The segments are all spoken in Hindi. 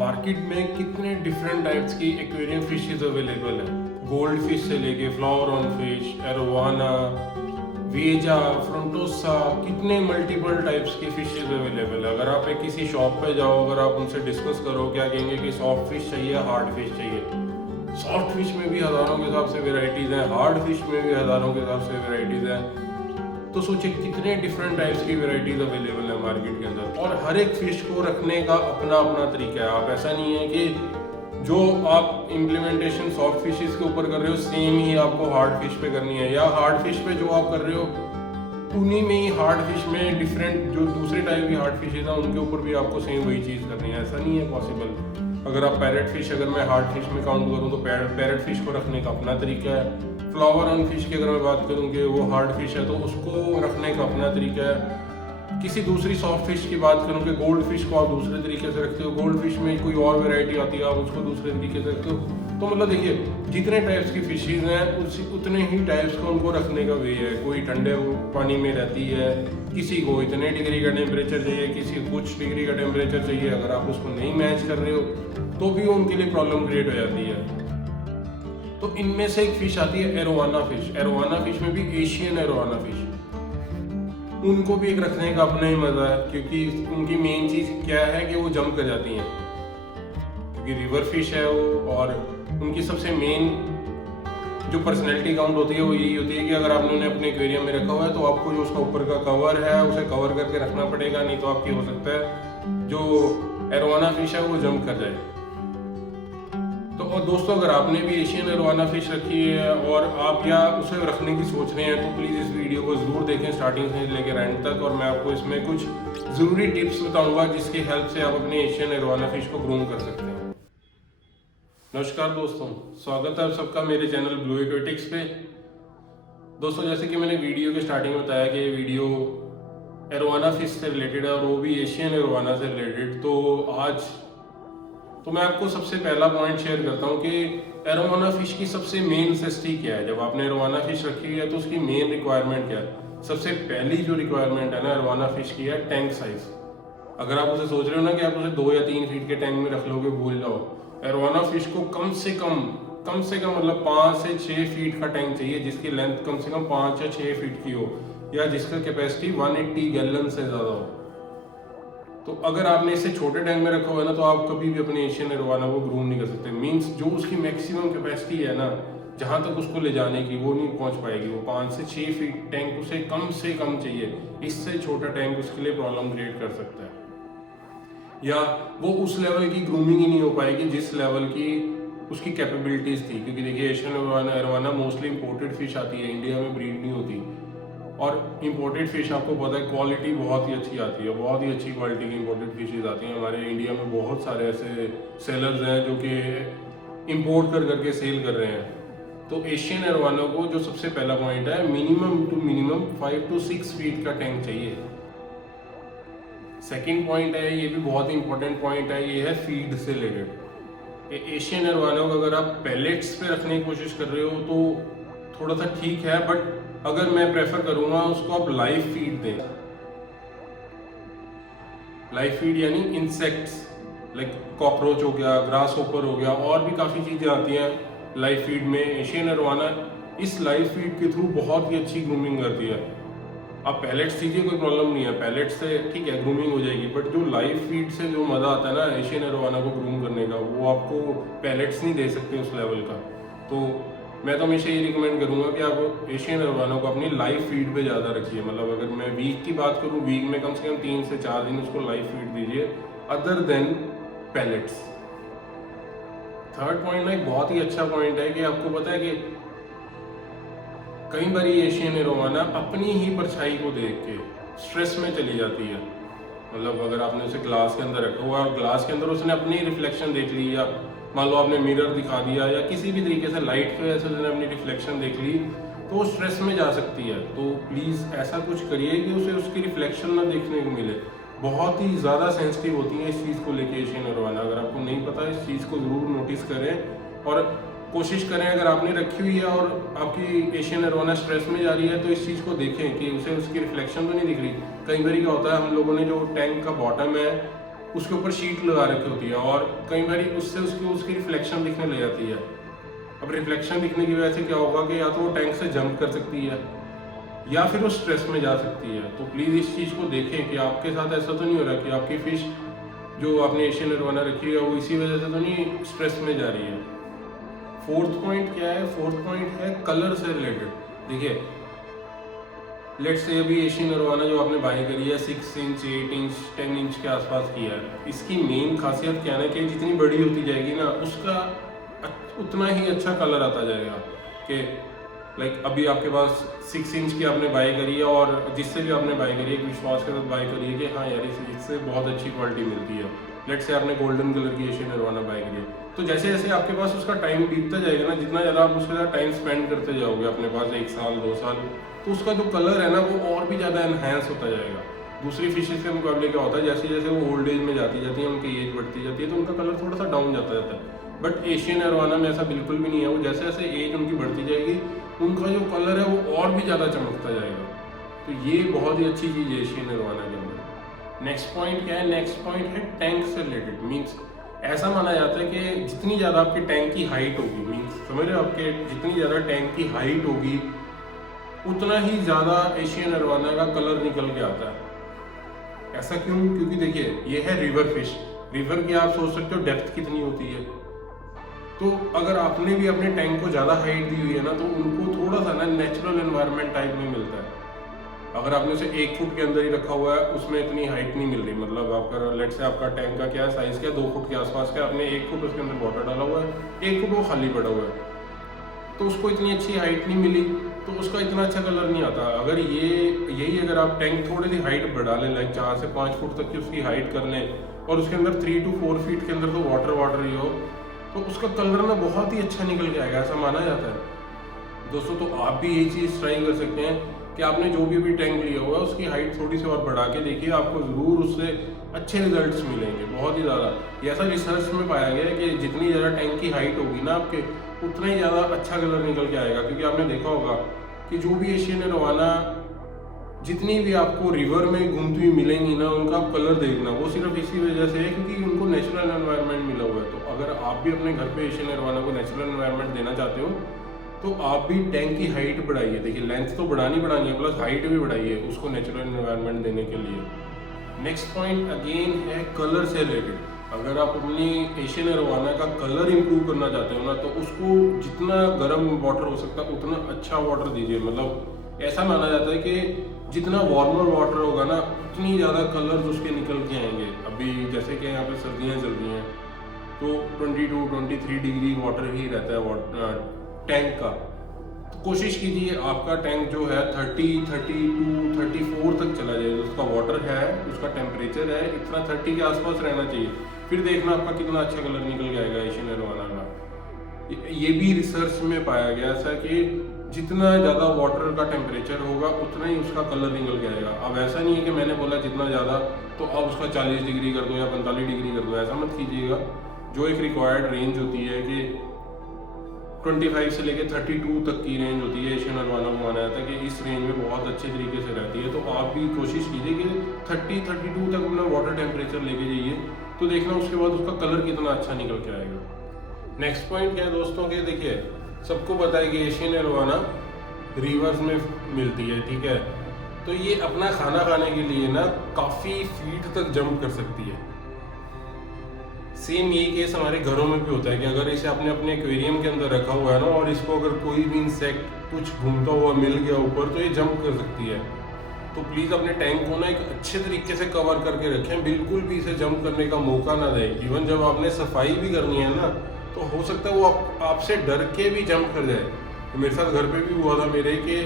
मार्केट में कितने डिफरेंट टाइप्स की एक्वेरियम फिशेस अवेलेबल हैं। गोल्ड फिश से लेके फ्लावर ऑन फिश, एरोवाना, वेजा, फ्रंटोसा, कितने मल्टीपल टाइप्स की फिशेस अवेलेबल है। अगर आप एक किसी शॉप पे जाओ, अगर आप उनसे डिस्कस करो, क्या कहेंगे कि सॉफ्ट फिश चाहिए, हार्ड फिश चाहिए। सॉफ्ट फिश में भी हज़ारों के हिसाब से वेराइटीज़ हैं, हार्ड फिश में भी हज़ारों के हिसाब से वेराइटीज़ हैं। तो सोचिए कितने डिफरेंट टाइप्स की वेराइटीज़ अवेलेबल है मार्केट के अंदर, और हर एक फिश को रखने का अपना अपना तरीका है। आप ऐसा नहीं है कि जो आप इम्प्लीमेंटेशन सॉफ्ट फिशेस के ऊपर कर रहे हो सेम ही आपको हार्ड फिश पे करनी है, या हार्ड फिश पे जो आप कर रहे हो उन्हीं में ही हार्ड फिश में डिफरेंट जो दूसरे टाइप की हार्ड फिशेज हैं उनके ऊपर भी आपको सेम वही चीज़ करनी है। ऐसा नहीं है पॉसिबल। अगर आप पैरेट फिश अगर मैं हार्ड फिश में काउंट करूँ तो पैरेट फिश को रखने का अपना तरीका है। फ्लावर ऑन फिश की अगर मैं बात करूँ कि वो हार्ड फिश है तो उसको रखने का अपना तरीका है। किसी दूसरी सॉफ्ट फिश की बात करूँ कि गोल्ड फिश को आप दूसरे तरीके से रखते हो, गोल्ड फिश में कोई और वैरायटी आती है आप उसको दूसरे तरीके से रखते हो। तो मतलब देखिए जितने टाइप्स की फिशेज हैं उतने ही टाइप्स का उनको रखने का वे है। कोई ठंडे पानी में रहती है, किसी को इतने डिग्री का टेम्परेचर चाहिए, किसी को कुछ डिग्री का टेम्परेचर चाहिए। अगर आप उसको नहीं मैच कर रहे हो तो भी उनके लिए प्रॉब्लम क्रिएट हो जाती है। तो इनमें से एक फिश आती है एरोवाना फिश। एरोवाना फिश में भी एशियन एरोवाना फिश, उनको भी एक रखने का अपना ही मजा है, क्योंकि उनकी मेन चीज क्या है कि वो जंप कर जाती हैं, क्योंकि रिवर फिश है वो। और उनकी सबसे मेन जो पर्सनैलिटी काउंट होती है वो यही होती है कि अगर आपने उन्हें अपने एक्वेरियम में रखा हुआ है तो आपको जो उसका ऊपर का कवर है उसे कवर करके रखना पड़ेगा, नहीं तो आपकी हो सकता है जो एरोवाना फिश है वो जंप कर जाए। तो और दोस्तों अगर आपने भी एशियन एरोवाना फिश रखी है और आप या उसे रखने की सोच रहे हैं तो प्लीज़ इस वीडियो को ज़रूर देखें स्टार्टिंग से लेकर एंड तक, और मैं आपको इसमें कुछ ज़रूरी टिप्स बताऊंगा जिसकी हेल्प से आप अपने एशियन एरोवाना फिश को ग्रूम कर सकते हैं। नमस्कार दोस्तों, स्वागत है आप सबका मेरे चैनल ब्लू एक्वेटिक्स पे। दोस्तों जैसे कि मैंने वीडियो के स्टार्टिंग में बताया कि ये वीडियो एरोवाना फिश से रिलेटेड है और वो भी एशियन एरोवाना से रिलेटेड। तो मैं आपको सबसे पहला पॉइंट शेयर करता हूँ कि एरोवाना फिश की सबसे मेन नेसेसिटी क्या है। जब आपने एरोवाना फिश रखी हुई है तो उसकी मेन रिक्वायरमेंट क्या है। सबसे पहली जो रिक्वायरमेंट है ना एरोवाना फिश की है टैंक साइज। अगर आप उसे सोच रहे हो ना कि आप उसे 2 या 3 फीट के टैंक में रख लोगे, भूल जाओ। एरोवाना फिश को कम से कम मतलब 5 से 6 फीट का टैंक चाहिए, जिसकी लेंथ कम से कम 5 या 6 फीट की हो, या जिसका कैपेसिटी 180 गैलन से ज़्यादा हो। तो अगर आपने इसे छोटे टैंक में रखा हुआ है ना तो आप कभी भी अपने एशियन एरोवाना को ग्रूम नहीं कर सकते। मींस जो उसकी मैक्सिमम कैपेसिटी है ना, जहाँ तक उसको ले जाने की, वो नहीं पहुँच पाएगी। वो 5 से 6 फीट टैंक उसे कम से कम चाहिए। इससे छोटा टैंक उसके लिए प्रॉब्लम क्रिएट कर सकता है, या वो उस लेवल की ग्रूमिंग ही नहीं हो पाएगी जिस लेवल की उसकी कैपेबिलिटीज थी। क्योंकि देखिए Asian arowana mostly imported fish आती है, इंडिया में ब्रीड नहीं होती। और इंपोर्टेड फिश आपको पता है क्वालिटी बहुत ही अच्छी आती है, बहुत ही अच्छी क्वालिटी की इंपोर्टेड फिशेज आती हैं। हमारे इंडिया में बहुत सारे ऐसे सेलर्स हैं जो कि इंपोर्ट कर करके सेल कर रहे हैं। तो एशियन एरोवाना को जो सबसे पहला पॉइंट है, minimum to minimum 5 to 6 feet का टैंक चाहिए। सेकेंड पॉइंट है, ये भी बहुत ही इंपॉर्टेंट पॉइंट है, ये है फीड से रिलेटेड। एशियन एरोवाना को अगर आप पैलेट्स पे रखने की कोशिश कर रहे हो तो थोड़ा सा ठीक है, बट अगर मैं प्रेफर करूंगा उसको आप लाइव फीड दें। लाइव फीड यानी इंसेक्ट्स लाइक कॉकरोच हो गया, ग्रास होपर हो गया, और भी काफ़ी चीज़ें आती हैं लाइव फीड में। एशियन एरोवाना इस लाइव फीड के थ्रू बहुत ही अच्छी ग्रूमिंग करती है। आप पैलेट्स दीजिए, कोई प्रॉब्लम नहीं है, पैलेट से ठीक है ग्रूमिंग हो जाएगी, बट जो लाइव फीड से जो मज़ा आता है ना एशियन एरोवाना को ग्रूम करने का, वो आपको पैलेट्स नहीं दे सकते उस लेवल का। तो मैं तो हमेशा ये रिकमेंड करूँगा कि आप एशियन एरोवाना को अपनी लाइव फीड पे ज़्यादा रखिए। मतलब अगर मैं वीक की बात करूँ, वीक में कम से कम 3 से 4 दिन उसको लाइव फीड दीजिए, other than pellets. Third point ना एक बहुत ही अच्छा पॉइंट है कि आपको पता है कि कई बार एशियन एरोवाना अपनी ही परछाई को देख के स्ट्रेस में चली जाती है। मतलब अगर आपने उसे ग्लास के अंदर रखा हुआ और ग्लास के अंदर उसने अपनी रिफ्लेक्शन देख ली, या मान लो आपने मिरर दिखा दिया, या किसी भी तरीके से लाइट की वजह से उसने अपनी रिफ्लेक्शन देख ली, तो वो स्ट्रेस में जा सकती है। तो प्लीज़ ऐसा कुछ करिए कि उसे उसकी रिफ्लेक्शन ना देखने को मिले। बहुत ही ज़्यादा सेंसिटिव होती है इस चीज़ को लेके एशियन एरोवाना। अगर आपको नहीं पता इस चीज़ को ज़रूर नोटिस करें और कोशिश करें। अगर आपने रखी हुई है और आपकी एशियन एरोवाना स्ट्रेस में जा रही है तो इस चीज़ को देखें कि उसे उसकी रिफ्लेक्शन तो नहीं दिख रही। कई बार क्या होता है, हम लोगों ने जो टैंक का बॉटम है उसके ऊपर शीट लगा रखी होती है और कई बार उससे उसकी रिफ्लेक्शन दिखने लग जाती है। अब रिफ्लेक्शन दिखने की वजह से क्या होगा कि या तो वो टैंक से जंप कर सकती है या फिर वो स्ट्रेस में जा सकती है। तो प्लीज़ इस चीज़ को देखें कि आपके साथ ऐसा तो नहीं हो रहा कि आपकी फ़िश जो आपने एशियन अरवाना रखी है वो इसी वजह से तो नहीं स्ट्रेस में जा रही है। फोर्थ पॉइंट क्या है? फोर्थ पॉइंट है कलर से रिलेटेड। देखिए, लेट्स से अभी एशियन अरवाना जो आपने बाई करी है 6 इंच 8 इंच 10 इंच के आसपास की है, इसकी मेन खासियत क्या है कि जितनी बड़ी होती जाएगी ना उसका उतना ही अच्छा कलर आता जाएगा। कि लाइक अभी आपके पास 6 इंच की आपने बाई करी है और जिससे भी आपने बाई करी है विश्वास के साथ बाई करी है कि हाँ यार इससे बहुत अच्छी क्वालिटी मिलती है। लेट्स से आपने गोल्डन कलर की एशियन अरवाना बाई करी है, तो जैसे जैसे आपके पास उसका टाइम बीतता जाएगा ना, जितना ज़्यादा आप उसके साथ टाइम स्पेंड करते जाओगे अपने पास 1 साल 2 साल, तो उसका जो कलर है ना वो और भी ज़्यादा एनहेंस होता जाएगा। दूसरी फिशेज के मुकाबले क्या होता है, जैसे जैसे वो ओल्ड एज में जाती जाती है, उनकी एज बढ़ती जाती है, तो उनका कलर थोड़ा सा डाउन जाता जाता है। बट एशियन अरवाना में ऐसा बिल्कुल भी नहीं है। वो जैसे जैसे एज उनकी बढ़ती जाएगी उनका जो कलर है वो और भी ज़्यादा चमकता जाएगा। तो ये बहुत ही अच्छी चीज़ है एशियन अरवाना के अंदर। नेक्स्ट पॉइंट क्या है? नेक्स्ट पॉइंट है टैंक से रिलेटेड। मीन्स ऐसा माना जाता है कि जितनी ज़्यादा आपके टैंक की हाइट होगी, मीन्स समझ रहे हो, आपके जितनी ज़्यादा टैंक की हाइट होगी उतना ही ज़्यादा एशियन अरवाना का कलर निकल के आता है। ऐसा क्यों? क्योंकि देखिए ये है रिवर फिश। रिवर की आप सोच सकते हो डेप्थ कितनी होती है। तो अगर आपने भी अपने टैंक को ज़्यादा हाइट दी हुई है ना, तो उनको थोड़ा सा ना नेचुरल एनवायरनमेंट टाइप में मिलता है। अगर आपने उसे 1 फुट के अंदर ही रखा हुआ है, उसमें इतनी हाइट नहीं मिल रही। मतलब आपका लेट से आपका टैंक का क्या साइज़ क्या 2 फुट के आसपास का, आपने 1 फुट उसके अंदर वाटर डाला हुआ है, 1 फुट वो खाली पड़ा हुआ है, तो उसको इतनी अच्छी हाइट नहीं मिली, तो उसका इतना अच्छा कलर नहीं आता। अगर यही अगर आप टैंक थोड़ी सी हाइट बढ़ा लें, लाइक 4 से 5 फुट तक की उसकी हाइट कर लें और उसके अंदर 3 to 4 फीट के अंदर तो वाटर ही हो, तो उसका कलर ना बहुत ही अच्छा निकल के आएगा, ऐसा माना जाता है। दोस्तों, तो आप भी यही चीज़ ट्राई कर सकते हैं कि आपने जो भी टैंक लिया हुआ है उसकी हाइट थोड़ी सी और बढ़ा के देखिए, आपको ज़रूर उससे अच्छे रिजल्ट्स मिलेंगे, बहुत ही ज़्यादा। ऐसा रिसर्च में पाया गया है कि जितनी ज़्यादा टैंक की हाइट होगी ना आपके, उतना ही ज़्यादा अच्छा कलर निकल के आएगा। क्योंकि आपने देखा होगा कि जो भी एशियन अरवाना जितनी भी आपको रिवर में घूमती हुई मिलेंगी ना, उनका आप कलर देखना, वो सिर्फ इसी वजह से है क्योंकि उनको नेचुरल एनवायरनमेंट मिला हुआ है। तो अगर आप भी अपने घर पे एशियन अरवाना को नेचुरल एनवायरनमेंट देना चाहते हो, तो आप भी टैंक की हाइट बढ़ाइए। देखिए, लेंथ तो बढ़ानी है, प्लस हाइट भी बढ़ाइए उसको नेचुरल एनवायरनमेंट देने के लिए। नेक्स्ट पॉइंट अगेन है कलर से रिलेटेड। अगर आप अपनी एशियन अरवाना का कलर इंप्रूव करना चाहते हो ना, तो उसको जितना गर्म वाटर हो सकता है उतना अच्छा वाटर दीजिए। मतलब ऐसा माना जाता है कि जितना वार्मर वाटर होगा ना, उतनी ज़्यादा कलर्स उसके निकल के आएंगे। अभी जैसे कि यहाँ पे सर्दियाँ चल रही हैं, तो 22-23 डिग्री वाटर ही रहता है टैंक का। तो कोशिश कीजिए आपका टैंक जो है 30, 32, 34 तक चला जाए। उसका वाटर है, उसका टेम्परेचर है, इतना 30 के आसपास रहना चाहिए। फिर देखना आपका कितना अच्छा कलर निकल के आएगा एशियन अरवाना का। ये भी रिसर्च में पाया गया ऐसा कि जितना ज़्यादा वाटर का टेम्परेचर होगा उतना ही उसका कलर निकल के आएगा। अब ऐसा नहीं है कि मैंने बोला जितना ज़्यादा तो अब उसका 40 डिग्री कर दो या 45 डिग्री कर दो, ऐसा मत कीजिएगा। जो एक रिक्वायर्ड रेंज होती है कि 25 से लेकर 32 तक की रेंज होती है, एशियन अरवाना को माना जाता है कि इस रेंज में बहुत अच्छे तरीके से रहती है। तो आप भी कोशिश कीजिए कि 30-32 तक अपना वाटर टेम्परेचर लेके जाइए, तो देखना उसके बाद उसका कलर कितना अच्छा निकल के आएगा। नेक्स्ट पॉइंट क्या है दोस्तों के, देखिए सबको पता है कि एशियन अरवाना रिवर्स में मिलती है, ठीक है। तो ये अपना खाना खाने के लिए ना काफ़ी फीट तक जंप कर सकती है। सेम यही केस हमारे घरों में भी होता है कि अगर इसे आपने अपने एक्वेरियम के अंदर रखा हुआ है ना, और इसको अगर कोई भी इंसेक्ट कुछ घूमता हुआ मिल गया ऊपर, तो ये जंप कर सकती है। तो प्लीज़ अपने टैंक को ना एक अच्छे तरीके से कवर करके रखें, बिल्कुल भी इसे जंप करने का मौका ना दें। इवन जब आपने सफाई भी करनी है ना, तो हो सकता है वो आपसे डर के भी जंप कर जाए। तो मेरे साथ घर पे भी हुआ था मेरे कि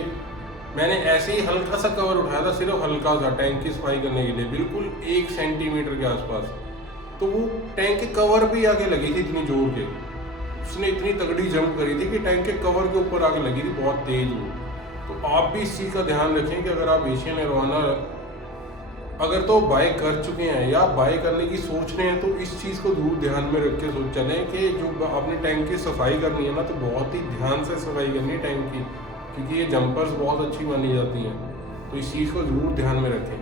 मैंने ऐसे ही हल्का सा कवर उठाया था, सिर्फ हल्का सा, टैंक की सफाई करने के लिए, बिल्कुल 1 सेंटीमीटर के आसपास, तो वो टैंक के कवर भी आगे लगी थी इतनी जोर के। उसने इतनी तगड़ी जंप करी थी कि टैंक के कवर के ऊपर आगे लगी थी, बहुत तेज वो। तो आप भी इस चीज़ का ध्यान रखें कि अगर आप एशियन अरवाना अगर तो बाय कर चुके हैं या बाय करने की सोच रहे हैं, तो इस चीज़ को दूर ध्यान में रख के सोच चलें कि जो आपने टैंक की सफाई करनी है ना, तो बहुत ही ध्यान से सफाई करनी है टैंक की, क्योंकि ये जंपर्स बहुत अच्छी मानी जाती हैं। तो इस चीज़ को ज़रूर ध्यान में रखें।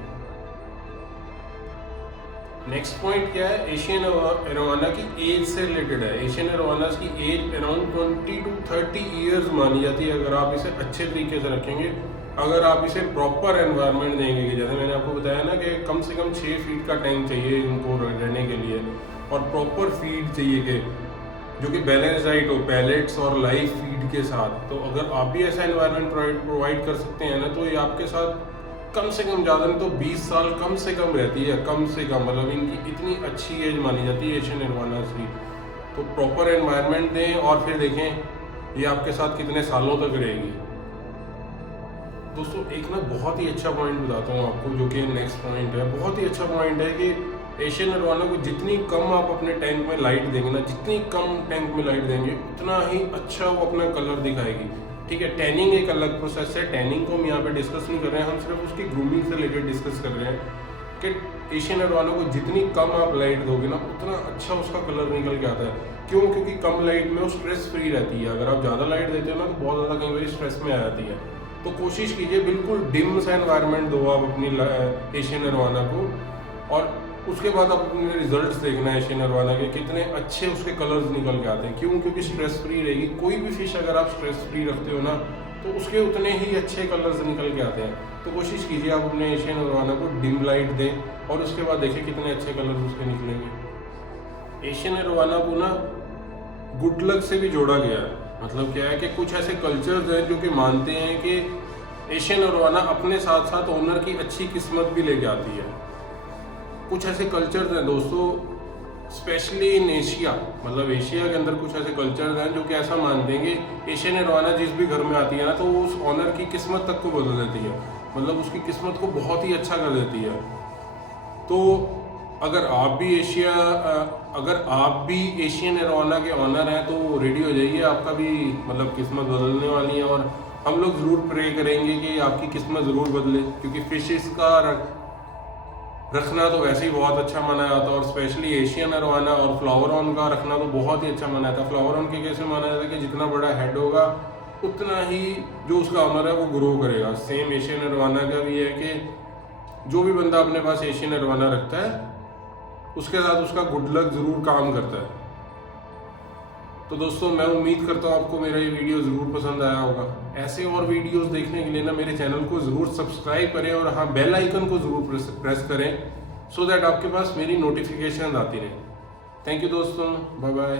नेक्स्ट पॉइंट क्या है, एशियन एरोवाना की एज से रिलेटेड है। एशियन एरोवानास की एज अराउंड 20 to 30 ईयर्स मानी जाती है अगर आप इसे अच्छे तरीके से रखेंगे, अगर आप इसे प्रॉपर एनवायरनमेंट देंगे। कि जैसे मैंने आपको बताया ना कि कम से कम 6 फीट का टैंक चाहिए इनको रहने के लिए, और प्रॉपर फीड चाहिए कि जो कि बैलेंस डाइट हो, पैलेट्स और लाइव फीड के साथ। तो अगर आप भी ऐसा एनवायरनमेंट प्रोवाइड कर सकते हैं ना, तो ये आपके साथ कम से कम ज़्यादा नहीं तो 20 साल कम से कम रहती है, कम से कम। मतलब इनकी इतनी अच्छी एज मानी जाती है एशियन एरोवानास की। तो प्रॉपर एनवायरनमेंट दें और फिर देखें ये आपके साथ कितने सालों तक रहेगी। दोस्तों एक ना बहुत ही अच्छा पॉइंट बताता हूँ आपको, जो कि नेक्स्ट पॉइंट है। बहुत ही अच्छा पॉइंट है कि एशियन एरोवाना को जितनी कम आप अपने टैंक में लाइट देंगे ना, जितनी कम टैंक में लाइट देंगे उतना ही अच्छा वो अपना कलर दिखाएगी। ठीक है, टैनिंग एक अलग प्रोसेस है, टैनिंग को हम यहाँ पे डिस्कस नहीं कर रहे हैं, हम सिर्फ उसकी ग्रूमिंग से रिलेटेड डिस्कस कर रहे हैं कि एशियन एरोवाना को जितनी कम आप लाइट दोगे ना, उतना अच्छा उसका कलर निकल के आता है। क्यों? क्योंकि कम लाइट में वो स्ट्रेस फ्री रहती है। अगर आप ज़्यादा लाइट देते हो ना, तो बहुत ज़्यादा कई बार स्ट्रेस में आ जाती है। तो कोशिश कीजिए बिल्कुल डिम सा एनवायरनमेंट दो आप अपनी एशियन एरोवाना को, और उसके बाद आप अपने रिजल्ट्स देखना है एशियन एरोवाना के, कितने अच्छे उसके कलर्स निकल के आते हैं। क्यों? क्योंकि स्ट्रेस फ्री रहेगी। कोई भी फिश अगर आप स्ट्रेस फ्री रखते हो ना, तो उसके उतने ही अच्छे कलर्स निकल के आते हैं। तो कोशिश कीजिए आप अपने एशियन एरोवाना को डिम लाइट दें, और उसके बाद देखिए कितने अच्छे कलर्स उसके निकलेंगे। एशियन एरोवाना को ना गुड लक से भी जोड़ा गया है। मतलब क्या है कि कुछ ऐसे कल्चर्स हैं जो कि मानते हैं कि एशियन एरोवाना अपने साथ साथ ओनर की अच्छी किस्मत भी लेके आती है। कुछ ऐसे कल्चर्स हैं दोस्तों, स्पेशली इन एशिया, मतलब एशिया के अंदर कुछ ऐसे कल्चर्स हैं जो कि ऐसा मानते हैं कि एशियन एरोवाना जिस भी घर में आती है ना, तो वो उस ऑनर की किस्मत तक को बदल देती है। मतलब उसकी किस्मत को बहुत ही अच्छा कर देती है। तो अगर आप भी एशियन एरोवाना के ऑनर हैं, तो रेडी हो जाइए, आपका भी मतलब किस्मत बदलने वाली है। और हम लोग ज़रूर प्रे करेंगे कि आपकी किस्मत ज़रूर बदले, क्योंकि फिशेस का रखना तो वैसे ही बहुत अच्छा माना जाता है, और स्पेशली एशियन एरोवाना और फ्लावर ऑन का रखना तो बहुत ही अच्छा माना जाता है। फ्लावर ऑन के कैसे माना जाता है कि जितना बड़ा हेड होगा उतना ही जो उसका ऑनर है वो ग्रो करेगा। सेम एशियन एरोवाना का भी है कि जो भी बंदा अपने पास एशियन एरोवाना रखता है, उसके साथ उसका गुड लक ज़रूर काम करता है। तो दोस्तों मैं उम्मीद करता हूँ आपको मेरा ये वीडियो ज़रूर पसंद आया होगा। ऐसे और वीडियोस देखने के लिए ना मेरे चैनल को ज़रूर सब्सक्राइब करें, और हाँ बेल आइकन को ज़रूर प्रेस करें, सो दैट आपके पास मेरी नोटिफिकेशन आती रहे। थैंक यू दोस्तों, बाय बाय।